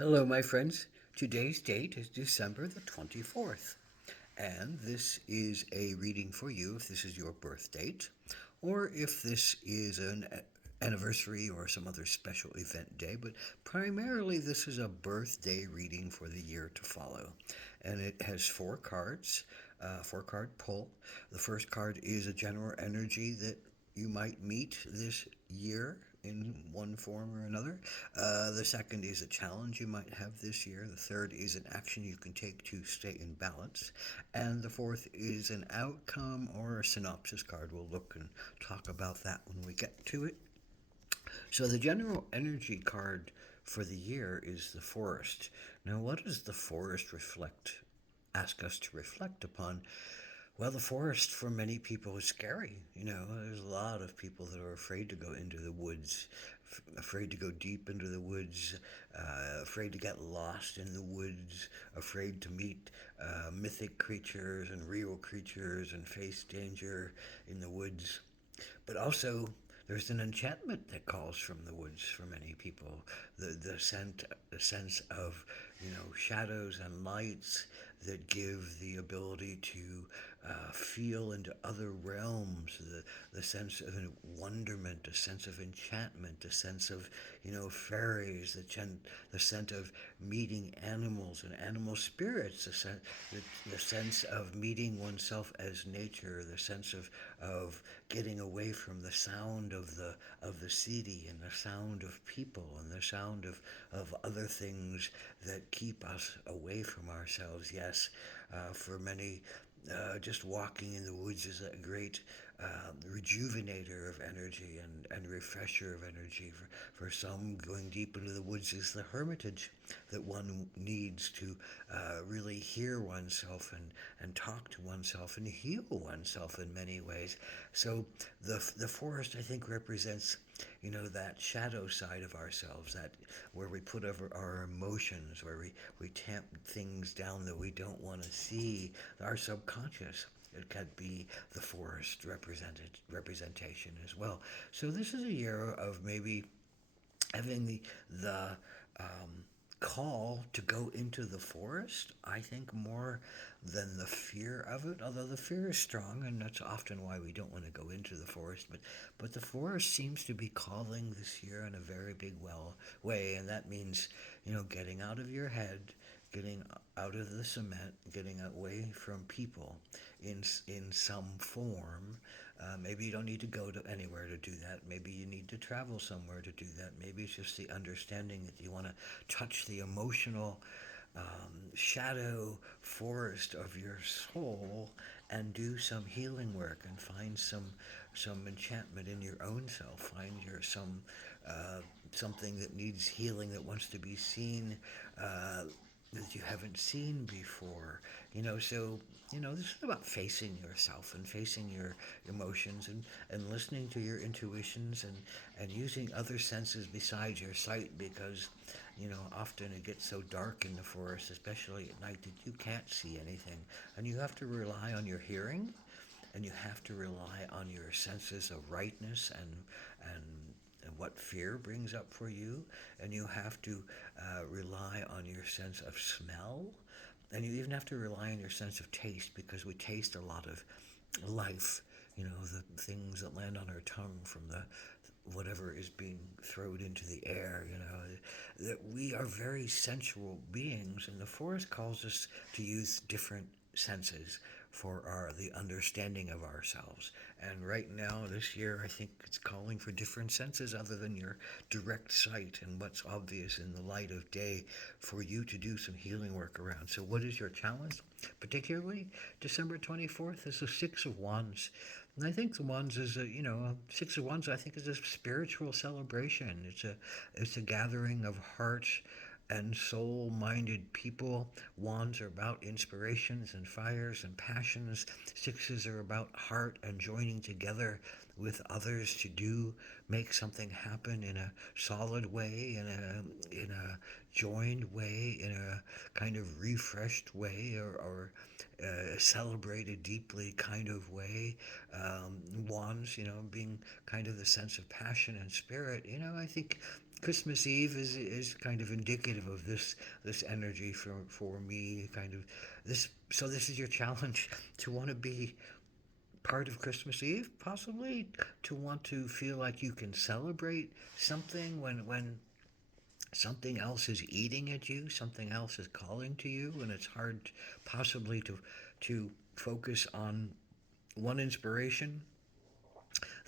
Hello, my friends. Today's date is December the 24th, and this is a reading for you if this is your birth date, or if this is an anniversary or some other special event day, but primarily this is a birthday reading for the year to follow. And it has four cards, four card pull. The first card is a general energy that you might meet this year in one form or another. The second is a challenge you might have this year. The third is an action you can take to stay in balance. And the fourth is an outcome or a synopsis card. We'll look and talk about that when we get to it. So, the general energy card for the year is the forest. Now, what does the forest ask us to reflect upon? Well, the forest for many people is scary. There's a lot of people that are afraid to go into the woods, afraid to go deep into the woods, afraid to get lost in the woods, afraid to meet mythic creatures and real creatures and face danger in the woods. But also, there's an enchantment that calls from the woods for many people. The sense of shadows and lights that give the ability to feel into other realms. The sense of wonderment, a sense of enchantment, a sense of fairies, the sense of meeting animals and animal spirits, the sense of meeting oneself as nature, the sense of getting away from the sound of the city and the sound of people and the sound of other things that keep us away from ourselves. Yes, for many, just walking in the woods is a great rejuvenator of energy and refresher of energy. For some, going deep into the woods is the hermitage that one needs to really hear oneself and talk to oneself and heal oneself in many ways. So the forest, I think, represents that shadow side of ourselves, that where we put our emotions, where we tamp things down that we don't want to see, our subconscious. It could be the forest representation as well. So this is a year of maybe having the call to go into the forest, I think, more than the fear of it. Although the fear is strong, and that's often why we don't want to go into the forest. But the forest seems to be calling this year in a very big way, and that means getting out of your head, getting out of the cement, getting away from people in some form. Maybe you don't need to go to anywhere to do that. Maybe you need to travel somewhere to do that. Maybe it's just the understanding that you want to touch the emotional shadow forest of your soul and do some healing work and find some enchantment in your own self. Find your something that needs healing, that wants to be seen, that you haven't seen before. This is about facing yourself and facing your emotions and listening to your intuitions and using other senses besides your sight, because often it gets so dark in the forest, especially at night, that you can't see anything. And you have to rely on your hearing, and you have to rely on your senses of rightness and what fear brings up for you, and you have to rely on your sense of smell, and you even have to rely on your sense of taste, because we taste a lot of life, the things that land on our tongue from the whatever is being thrown into the air, that we are very sensual beings, and the forest calls us to use different senses for the understanding of ourselves. And right now, this year, I think it's calling for different senses other than your direct sight and what's obvious in the light of day, for you to do some healing work around. So, what is your challenge? Particularly, December 24th is the Six of Wands. And I think the Wands is Six of Wands, I think, is a spiritual celebration. It's a gathering of hearts and soul-minded people. Wands are about inspirations and fires and passions. Sixes are about heart and joining together with others to make something happen in a solid way, in a joined way, in a kind of refreshed way, or celebrated deeply kind of way. Wands, being kind of the sense of passion and spirit. I think Christmas Eve is kind of indicative of this energy for me, kind of this. So this is your challenge to want to be part of Christmas Eve, possibly to want to feel like you can celebrate something when something else is eating at you, something else is calling to you, and it's hard possibly to focus on one inspiration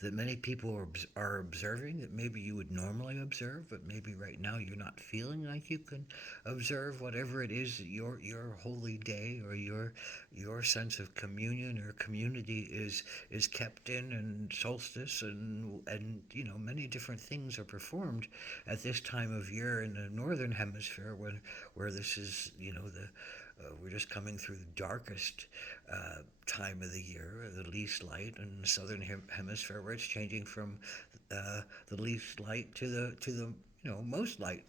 that many people are observing that maybe you would normally observe, but maybe right now you're not feeling like you can observe whatever it is that your holy day or your sense of communion or community is kept in, and solstice and many different things are performed at this time of year in the northern hemisphere when where this is the we're just coming through the darkest time of the year, the least light, in the southern hemisphere, where it's changing from the least light to the most light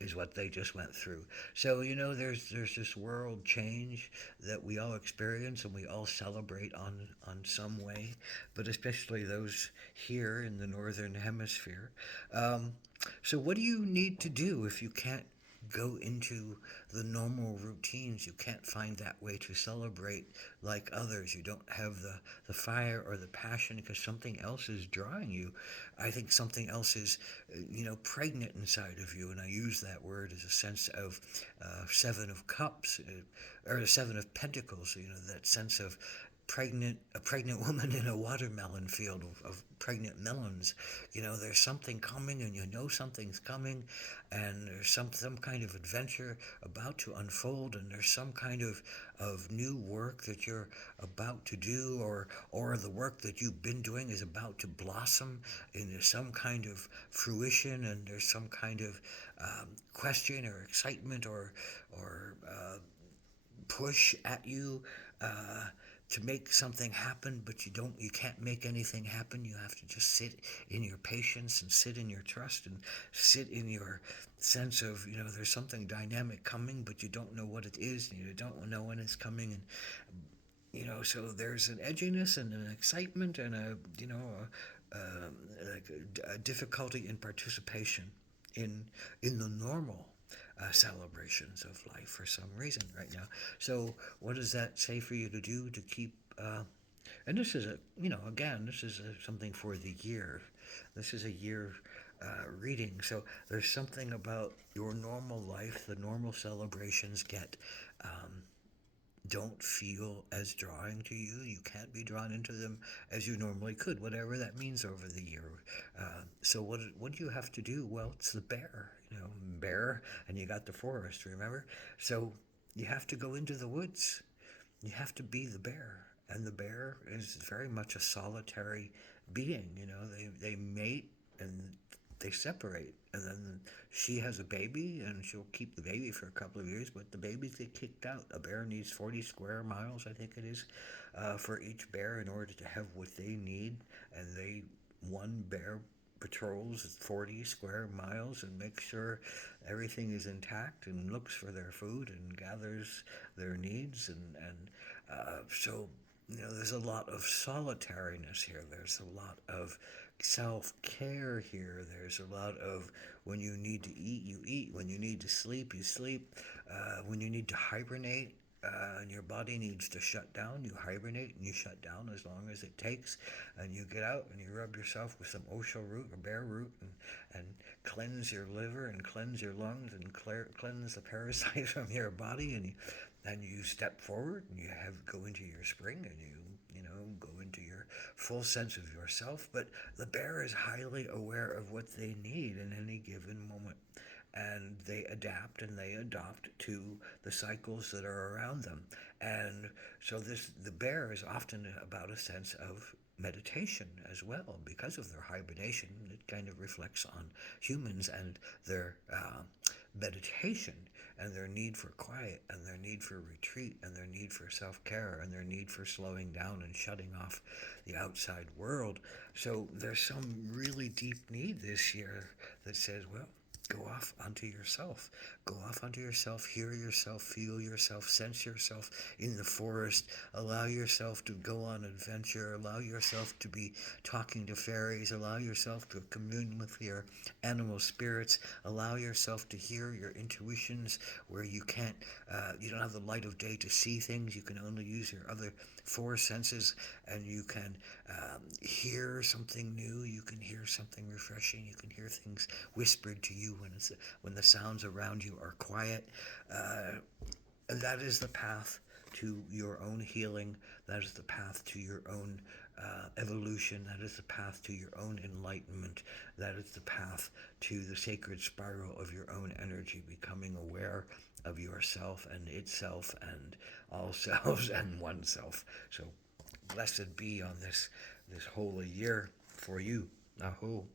is what they just went through. So there's this world change that we all experience and we all celebrate on some way, but especially those here in the northern hemisphere. Um, so what do you need to do if you can't go into the normal routines? You can't find that way to celebrate like others. You don't have the fire or the passion because something else is drawing you. I think something else is pregnant inside of you, and I use that word as a sense of seven of cups, or the seven of pentacles. That sense of a pregnant woman in a watermelon field of pregnant melons. There's something coming, and something's coming, and there's some kind of adventure about to unfold, and there's some kind of new work that you're about to do, or the work that you've been doing is about to blossom into some kind of fruition, and there's some kind of question or excitement or push at you to make something happen, but you can't make anything happen. You have to just sit in your patience and sit in your trust and sit in your sense of there's something dynamic coming, but you don't know what it is, and you don't know when it's coming, and so there's an edginess and an excitement and like a difficulty in participation in the normal celebrations of life for some reason right now. So what does that say for you to do to keep? And this is again, this is something for the year. This is a year reading. So there's something about your normal life, the normal celebrations don't feel as drawing to you. You can't be drawn into them as you normally could, whatever that means over the year. So what do you have to do? Well, it's the bear, bear, and you got the forest, remember? So you have to go into the woods. You have to be the bear. And the bear is very much a solitary being. They mate and they separate, and then she has a baby, and she'll keep the baby for a couple of years, but the babies get kicked out. A bear needs 40 square miles, I think it is, for each bear in order to have what they need, and one bear patrols 40 square miles and makes sure everything is intact and looks for their food and gathers their needs, so there's a lot of solitariness here. There's a lot of self-care here. There's a lot of when you need to eat, you eat. When you need to sleep, you sleep. When you need to hibernate, and your body needs to shut down, you hibernate and you shut down as long as it takes, and you get out and you rub yourself with some osho root or bear root and cleanse your liver and cleanse your lungs and cleanse the parasites from your body, and you step forward and you go into your spring, and you go into your full sense of yourself. But the bear is highly aware of what they need in any given moment, and they adapt and they adopt to the cycles that are around them. And so the bear is often about a sense of meditation as well, because of their hibernation. It kind of reflects on humans and their meditation, and their need for quiet, and their need for retreat, and their need for self-care, and their need for slowing down and shutting off the outside world. So there's some really deep need this year that says, well, Go off onto yourself. Go off onto yourself. Hear yourself. Feel yourself. Sense yourself in the forest. Allow yourself to go on adventure. Allow yourself to be talking to fairies. Allow yourself to commune with your animal spirits. Allow yourself to hear your intuitions where you can't, you don't have the light of day to see things. You can only use your other four senses, and you can hear something new. You can hear something refreshing. You can hear things whispered to you when the sounds around you are quiet. And that is the path to your own healing. That is the path to your own evolution. That is the path to your own enlightenment. That is the path to the sacred spiral of your own energy, becoming aware of yourself and itself and all selves and oneself. So blessed be on this holy year for you. Aho.